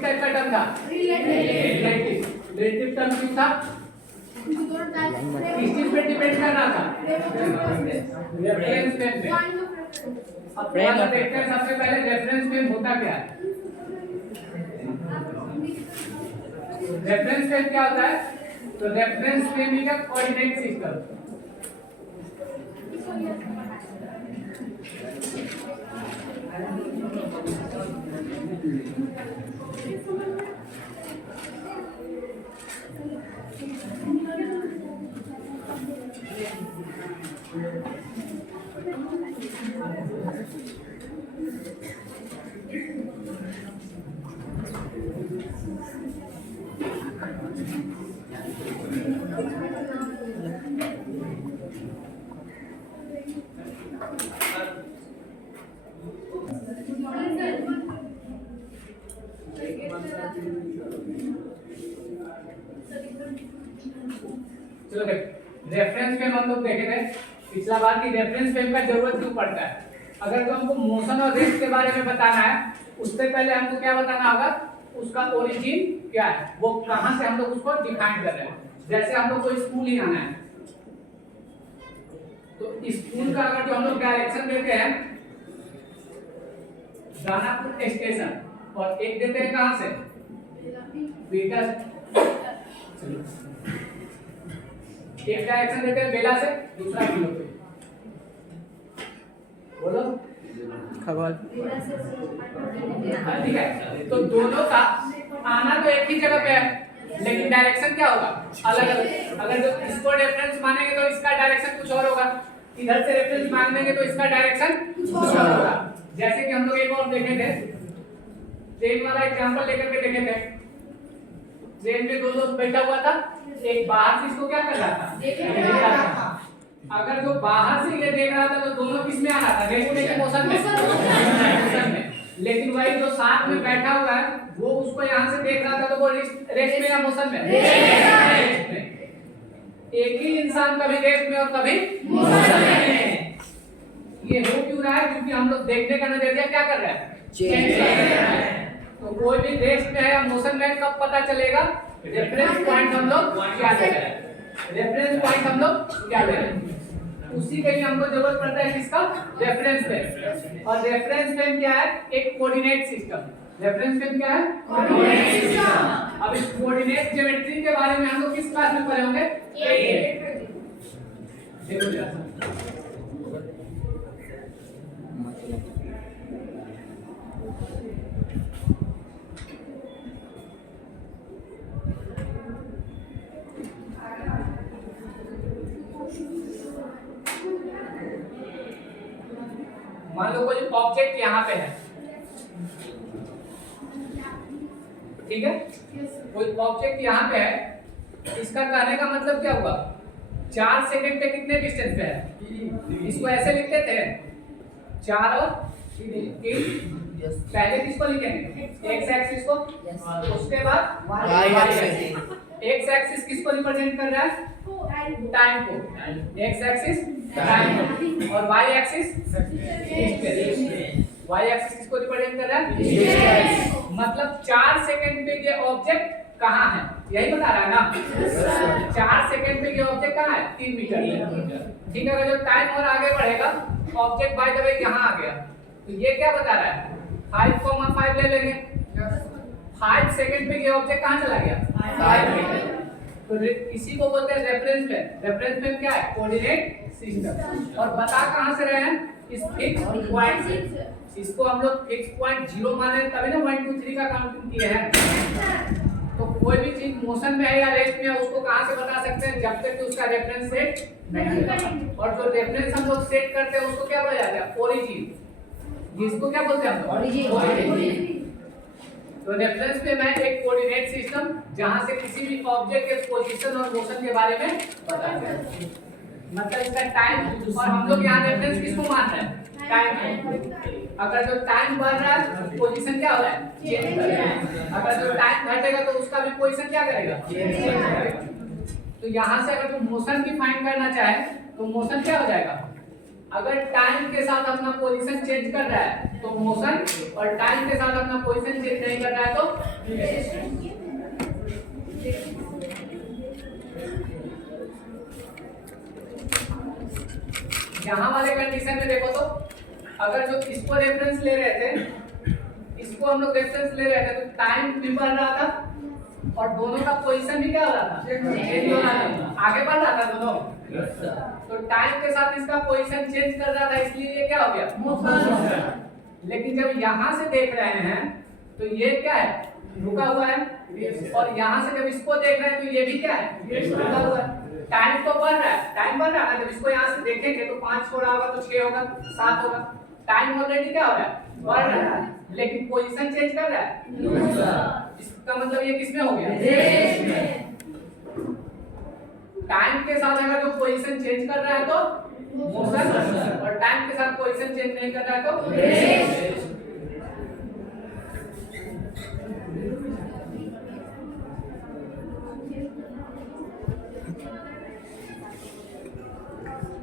किस टाइप का टर्म था? रिलेटिव टर्म क्यों था? किस चीज पे डिपेंड कर रहा था? रेफरेंस फ्रेम पे। अब थोड़ा देखते हैं सबसे पहले रेफरेंस फ्रेम होता क्या है। रेफरेंस फ्रेम क्या होता है? तो reference frame is a coordinate system. चलो रेफरेंस फ्रेम हम लोग देखे थे पिछला बार की रेफरेंस फ्रेम का जरूरत क्यों पड़ता है। अगर तो हमको मोशन और रेस्ट के बारे में बताना है उससे पहले हमको क्या बताना होगा, उसका ओरिजिन क्या है, वो कहां से हम लोग उसको डिफाइन कर रहे हैं। जैसे हम लोग को स्कूल ही आना है तो स्कूल का अगर जो हम लोग डायरेक्शन देते हैं दानापुर स्टेशन और एक देते हैं कहां से, बेटा एक डायरेक्शन देते हैं बेला से, दूसरा किलो पे। बोलो खगोल। ठीक है, तो दोनों का आना तो एक ही जगह पे है लेकिन डायरेक्शन क्या होगा, अलग अलग। अगर जो इसको रेफरेंस मानेंगे तो इसका डायरेक्शन कुछ और होगा, इधर से रेफरेंस मानेंगे तो इसका डायरेक्शन कुछ और होगा। जैसे कि हम लोग एक और देखे थे, ट्रेन वाला एग्जांपल लेकर के देखे थे। ट्रेन में दो दोस्त बैठा हुआ था, एक बाहर से इसको क्या कर रहा था, देख रहा था। अगर जो बाहर से ये देख रहा था तो दोनों किस में आ रहा था, रेस्ट मोशन में। लेकिन वही जो साथ में बैठा हुआ है वो उसको यहाँ से देख रहा था तो वो रेस्ट में या मोशन में, रेस्ट में। एक ही इंसान कभी रेस्ट में और कभी मोशन में। ये हो क्यों रहा है, क्योंकि हम लोग देखने का नजरिया क्या कर रहे हैं, चेंज कर रहे हैं। तो कोई भी रेस्ट में है या मोशन में कब पता चलेगा, रेफरेंस पॉइंट हम लोग क्या ले रहे हैं, रेफरेंस पॉइंट हम लोग क्या ले रहे हैं। उसी के लिए हमको जरूरत पड़ता है किसका, रेफरेंस फ्रेम। और रेफरेंस फ्रेम क्या है, एक कोऑर्डिनेट सिस्टम। रेफरेंस फ्रेम क्या है, कोऑर्डिनेट सिस्टम। अब इस कोऑर्डिनेट ज्योमेट्री के बारे में हम लोग किस क्लास में पढ़े होंगे, देखो जरा मान लो कोई ऑब्जेक्ट यहाँ पे है, ठीक है, कोई ऑब्जेक्ट यहाँ पे है। इसका कहने का मतलब क्या हुआ, 4 सेकंड पे कितने डिस्टेंस पे है। इसको ऐसे लिखते थे 4 और 3। पहले किसको लिखेंगे, एक्स एक्सिस को, उसके बाद वाई एक्सिस। एक्स एक्सिस किसको रिप्रेजेंट कर रहा है, टाइम को। एक्स एक्सिस टाइम को और Y axis distance. Y axis किसको रिप्रेजेंट कर रहा है, डिस्टेंस। मतलब 4 सेकंड पे ये ऑब्जेक्ट कहाँ है, यही बता रहा है ना। 4 सेकंड पे ये ऑब्जेक्ट कहाँ है, 3 मीटर। ठीक है, अगर जो टाइम और आगे बढ़ेगा ऑब्जेक्ट बाय द वे यहाँ आ गया तो ये क्या बता रहा है, 5,5 ले लेंगे। 5 सेकंड पे ये ऑब्जेक्ट कहाँ चला गया, 5 मीटर। तो इसी को बोलते हैं रेफरेंस फ्रेम। रेफरेंस फ्रेम क्या है, कोऑर्डिनेट सिस्टम। और बता कहाँ से रहे हैं, इस फिक्स पॉइंट से। इसको हम लोग फिक्स पॉइंट 0 माने तभी ना 1 2 3 का काउंटिंग किए हैं। तो कोई भी चीज मोशन में है या रेस्ट में है उसको कहाँ से बता सकते हैं, जब तक कि उसका रेफरेंस सेट नहीं होगा। और जो रेफरेंस हम लोग सेट करते हैं उसको क्या बोला जाता है, ओरिजिन। जिसको क्या बोलते हैं हम लोग, ओरिजिन। तो रेफरेंस फ्रेम है एक कोऑर्डिनेट सिस्टम जहां से किसी भी ऑब्जेक्ट के पोजीशन और मोशन के बारे में बताते हैं। मतलब इसका टाइम, और हम लोग यहाँ रेफरेंस किसको मान रहे हैं, टाइम। अगर जो टाइम बढ़ रहा है पोजीशन क्या हो रहा है, चेंज कर रहा है। अगर जो टाइम घटेगा तो उसका भी पोजीशन क्या करेगा, चेंज करेगा। तो यहाँ से अगर तुम मोशन की फाइंड करना चाहे तो मोशन क्या हो जाएगा, अगर टाइम के साथ अपना पोजीशन चेंज कर रहा है तो मोशन, और टाइम के साथ अपना पोजीशन चेंज नहीं कर रहा है तो यहाँ वाले कंडीशन में देखो तो अगर जो इसको रेफरेंस ले रहे थे, इसको हम लोग रेफरेंस ले रहे थे, तो टाइम भी बढ़ रहा था और दोनों का पोजीशन भी क्या हो रहा था, चेंज हो रहा था, आगे बढ़ रहा था दोनों। तो टाइम के साथ इसका पोजीशन चेंज कर रहा था, इसलिए ये क्या हो गया, मोशन। लेकिन जब यहाँ से देख रहे हैं तो ये क्या है, रुका हुआ है, और यहाँ से जब इसको देख रहे हैं तो ये भी क्या है, रुका हुआ है। टाइम तो बढ़ रहा है, टाइम बढ़ रहा है। जब इसको यहाँ से देखेंगे तो 5 हो रहा होगा तो 6 होगा, 7 होगा। टाइम ऑलरेडी क्या हो रहा है, बढ़ रहा है, लेकिन पोजीशन चेंज कर रहा है। इसका मतलब ये किसमें हो गया, रेस में। टाइम के साथ अगर जो पोजीशन चेंज कर रहा है तो मोशन, और टाइम के साथ पोजीशन चेंज नहीं कर रहा है तो रेस।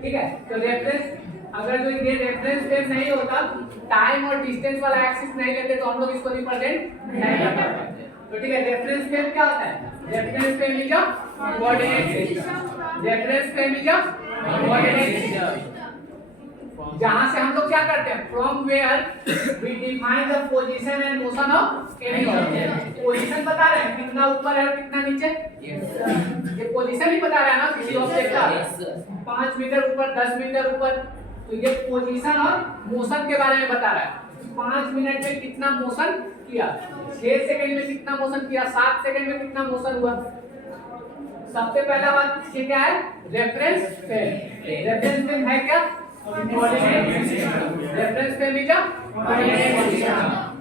ठीक है, तो रेफरेंस, अगर जो ये रेफरेंस फ्रेम नहीं होता, टाइम और डिस्टेंस वाला एक्सिस नहीं लेते तो हम लोग इसको रिप्रेजेंट नहीं कर पाते। तो ठीक है, रेफरेंस फ्रेम क्या होता है, reference frame is a coordinate system. Reference frame is a coordinate system जहां से हम लोग क्या करते हैं, from where we define the position and motion of any object. Position बता रहे हैं कितना ऊपर है और कितना नीचे, ये पोजीशन ही बता रहा है ना किसी ऑब्जेक्ट का, 5 मीटर ऊपर, 10 मीटर ऊपर। तो ये पोजीशन और मोशन के बारे में बता रहा है। 5 मिनट में कितना मोशन किया, 6 सेकंड में कितना मोशन किया, 7 सेकंड में कितना मोशन हुआ। सबसे पहला बात ये क्या है, रेफरेंस फ्रेम। रेफरेंस फ्रेम है क्या, coordinate system. Reference frame is a coordinate system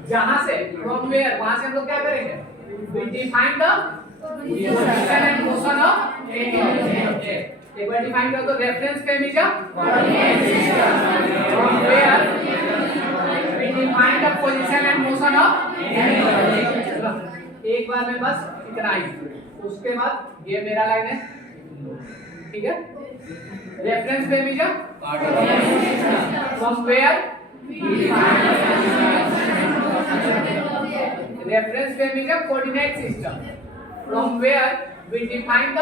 जहां से फ्रॉम वेयर, वहां से हम लोग क्या करेंगे, we define the position and motion of any object. एक बार डिफाइन कर दो, reference frame is a coordinate system from where we define the position and motion of any object. एक बार में बस इतना ही, उसके बाद ये मेरा लाइन है, ठीक है। Reference frame is a coordinate system from where reference frame is a coordinate system from where we define the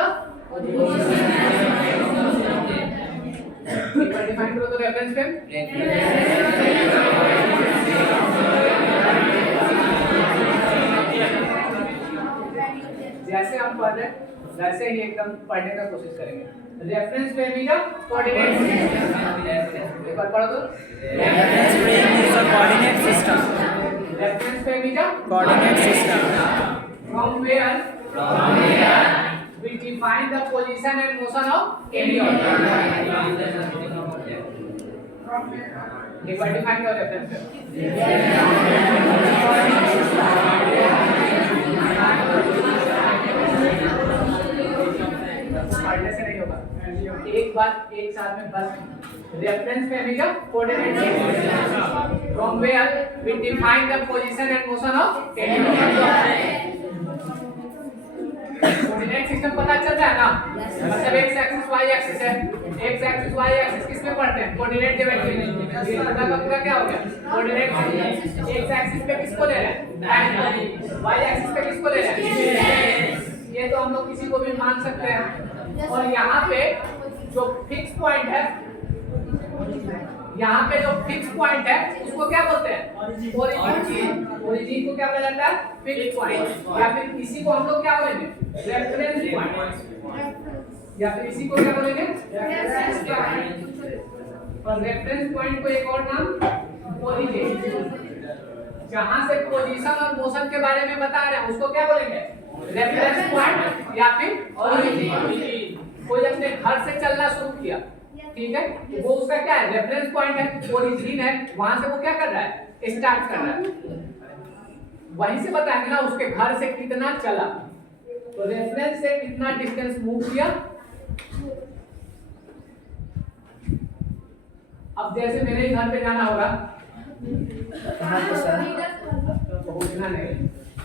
define करो तो रेफरेंस फ्रेम, जैसे हम पढ़ रहे वैसे ही एकदम पढ़ने का कोशिश करेंगे। Reference frame is a coordinate system, एक बार पढ़ो तो, reference frame is a coordinate system. Reference frame is a coordinate system from where we define the position and motion of any object। एक बार डिफाइन करो रेफरेंस पढ़ने से नहीं होगा, एक बार एक साथ में बस। Reference frame is a coordinate system from where we define the position and motion of any object. Coordinate system पता चल रहा है ना, मतलब एक्स एक्सिस वाई एक्सिस है, एक्स एक्सिस वाई एक्सिस किस में पढ़ते हैं, कोऑर्डिनेट ज्योमेट्री में। ये पूरा का पूरा क्या हो गया, कोऑर्डिनेट। एक्स एक्सिस पे किसको ले रहे हैं, टाइम, वाई एक्सिस पे किसको ले रहे हैं, ये तो हम लोग किसी को भी मान सकते हैं। और यहाँ पे जो फिक्स पॉइंट है, यहाँ पे जो फिक्स पॉइंट है उसको क्या बोलते हैं, ओरिजिन। ओरिजिन को क्या बोला जाता है, फिक्स पॉइंट, या फिर इसी को हम लोग क्या बोलेंगे, रेफरेंस पॉइंट, या फिर इसी को क्या बोलेंगे, रेफरेंस पॉइंट। और रेफरेंस पॉइंट को एक और नाम ओरिजिन। जहां से पोजीशन और मोशन के बारे में बता रहे हैं उसको क्या बोलेंगे, रेफरेंस पॉइंट या फिर ओरिजिन। कोई अपने घर से चलना शुरू किया, ठीक है, वो उसका क्या है, रेफरेंस पॉइंट है, ओरिजिन है, वहां से वो क्या कर रहा है, स्टार्ट कर रहा है, वहीं से बताएंगे ना उसके घर से कितना चला, तो रेफरेंस से कितना डिस्टेंस मूव किया। अब जैसे मेरे घर पे जाना होगा, पहुंचना नहीं,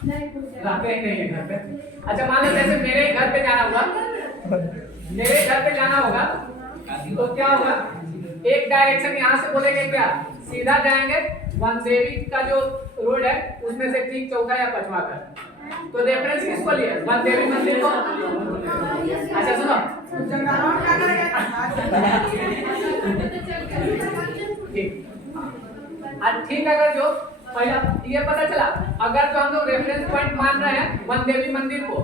रहते ही नहीं है घर पे। अच्छा मान लो जैसे मेरे घर पे जाना होगा, मेरे घर पे जाना होगा तो क्या होगा, एक डायरेक्शन यहाँ से बोलेंगे क्या, सीधा जाएंगे वनदेवी का जो रोड है उसमें से ठीक चौथा या 5वां घर, तो रेफरेंस किसको लिया? वन देवी मंदिर को। अच्छा सुनो, ठीक। ठीक, अगर जो पहला ये पता चला, अगर जो हम लोग रेफरेंस पॉइंट मान रहे हैं वन देवी मंदिर को,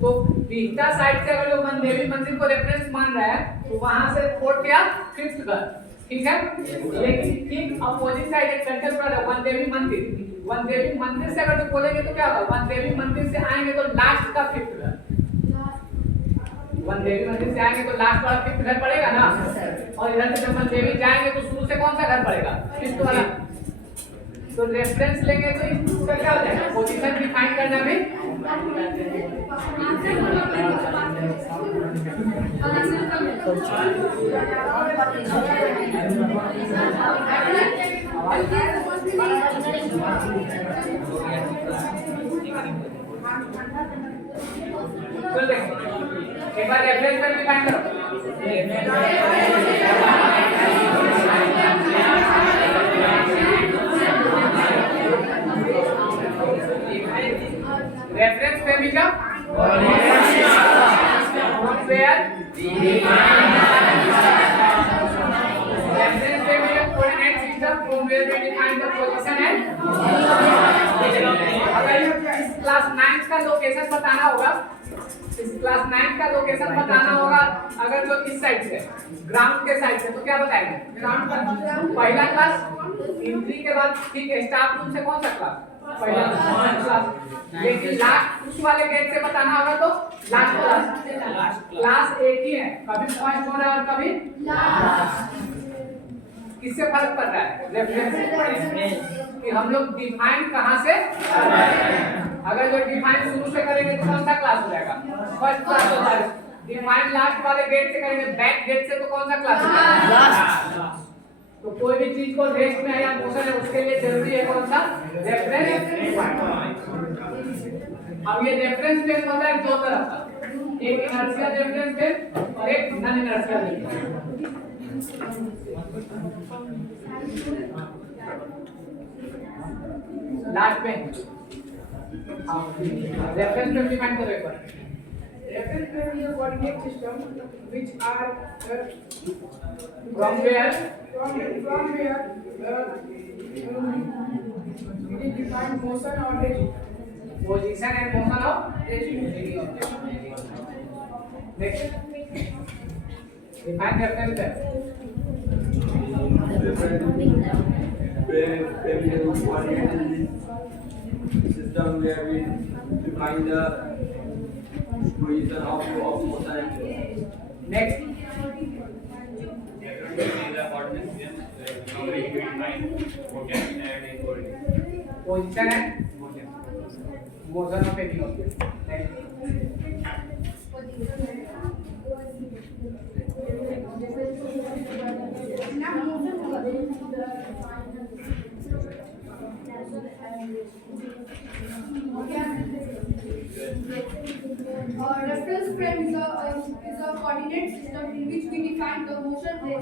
तो बीटा साइड से अगर जो वन देवी मंदिर को रेफरेंस मान रहा है तो वहां से फोर्थ या फिफ्थ घर, ठीक है। लेकिन ठीक अपोजिट साइड एक सेंटर पर है वन देवी मंदिर। वन देवी मंदिर से अगर जो बोलेंगे तो क्या होगा? वन देवी मंदिर से आएंगे तो लास्ट का फिफ्थ घर, वन देवी मंदिर से आएंगे तो लास्ट वाला फिफ्थ घर पड़ेगा ना। और इधर से जब वन देवी जाएंगे तो शुरू से कौन सा घर पड़ेगा? फिफ्थ वाला। तो रेफरेंस लेंगे तो इसका क्या हो जाएगा? पोजीशन डिफाइन करना में एक बार रेफरेंस पर डिफाइन करो। रेफरेंस पे भी क्या? रेफरेंस पे भी coordinate system from where we define the position and. अगर इस क्लास 9 का लोकेशन बताना होगा, इस क्लास 9 का लोकेशन बताना होगा, अगर जो इस साइड से ग्राउंड के साइड से, तो क्या बताएंगे? ग्राउंड का पहला क्लास, एंट्री के बाद ठीक है स्टाफ रूम से कौन सा क्लास? पहला क्लास। लेकिन लास्ट उस वाले गेट से बताना होगा तो लास्ट क्लास। क्लास एक ही है, कभी फर्स्ट हो रहा है और कभी लास्ट। किससे फर्क पड़ रहा है? रेफरेंस से। कि हम लोग डिफाइन कहां से कर रहे हैं। अगर जो डिफाइन शुरू से करेंगे तो कौन सा क्लास हो जाएगा? फर्स्ट क्लास हो जाएगा। डिफाइन लास्ट वाले गेट से करेंगे, बैक गेट से, तो कौन सा क्लास हो जाएगा? लास्ट। तो कोई भी चीज को रेस्ट में या मोशन है उसके लिए जरूरी है कौन सा? Reference point. अब ये रेफरेंस फ्रेम होता है दो तरह का, एक इनर्शियल रेफरेंस फ्रेम और एक नॉन इनर्शियल रेफरेंस। लास्ट में रेफरेंस फ्रेम डिफाइन करो एक बार। Reference frame is a coordinate system which are From where? From where it is defined motion or rest. Position and motion of next. Define reference frame. System where we define the position of motion. Next. Position and motion of any object. Next. Reference frame is a coordinate system in which we define the motion and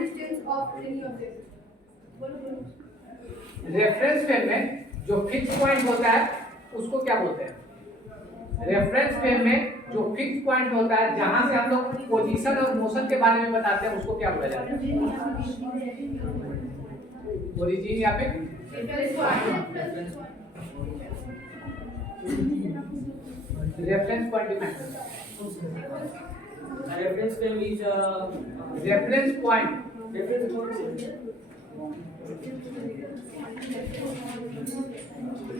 distance of any object. Reference frame में जो fix point होता है उसको क्या बोलते हैं? Reference frame में जो फिक्स पॉइंट होता है जहां से हम लोग पोजीशन और मोशन के बारे में बताते हैं उसको क्या बोला जाता है? ओरिजिन या फिर रेफरेंस पॉइंट डिफाइन करता है। Reference frame is reference point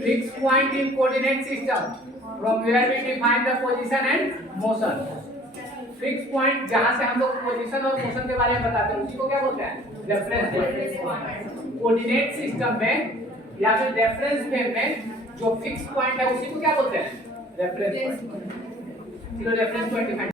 fixed point in coordinate system from where we define the position and motion. Fix point जहां से हम लोग पोजीशन और मोशन के बारे में बताते हैं उसी को क्या बोलते हैं? Reference point. कोऑर्डिनेट सिस्टम में या फिर रेफरेंस फ्रेम में जो फिक्स पॉइंट है उसी को क्या बोलते हैं? Reference point. चलो रेफरेंस पॉइंट डिफाइन